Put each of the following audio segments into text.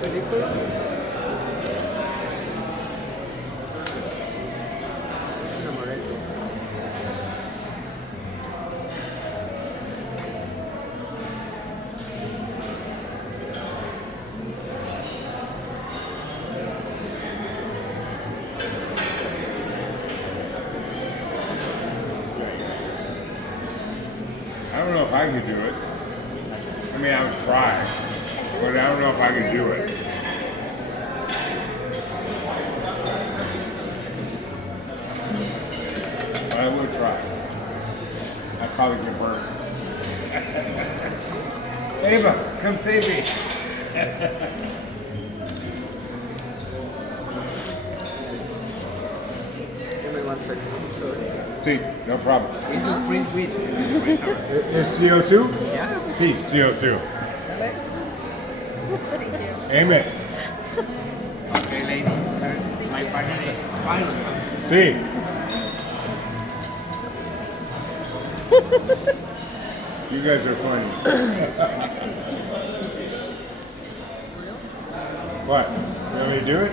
película. Enamoré. I don't know if I could do it. I mean, I would try, but I don't know if I could do it. But I would try. I'd probably get burned. Ava, come save me. Give me 1 second. Sorry. See, no problem. We do free weed in the restaurant. Is CO2? Yeah. See, CO2. Thank you. Amen. Okay, lady. My partner is fine. See. You guys are funny. What? You want me to do it?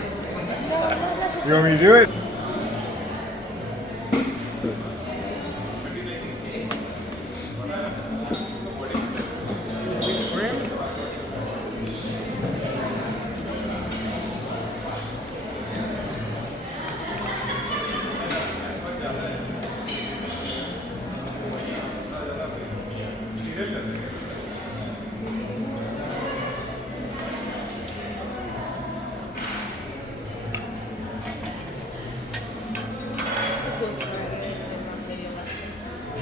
You want me to do it?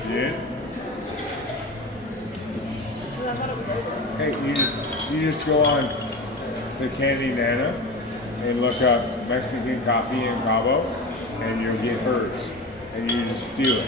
Yeah. Hey, you just go on the Candy Nana and look up Mexican coffee in Cabo, and you'll get hers, and you just steal it.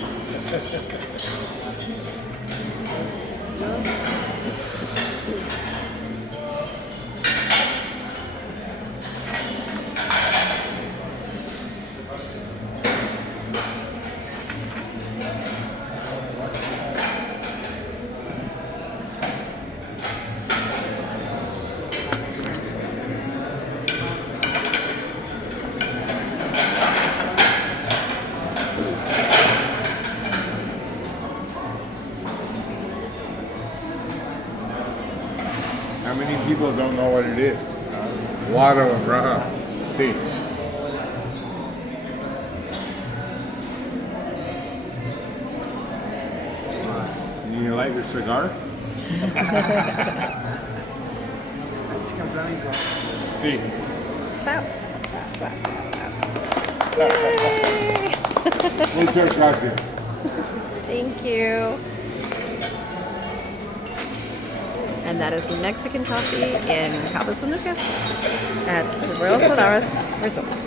How many people don't know what it is? A lot of them, huh? See. You light your cigar? Mexican flamenco. See. Muchas gracias. Thank you. And that is Mexican coffee in Cabo San Lucas at the Royal Solaris Resort.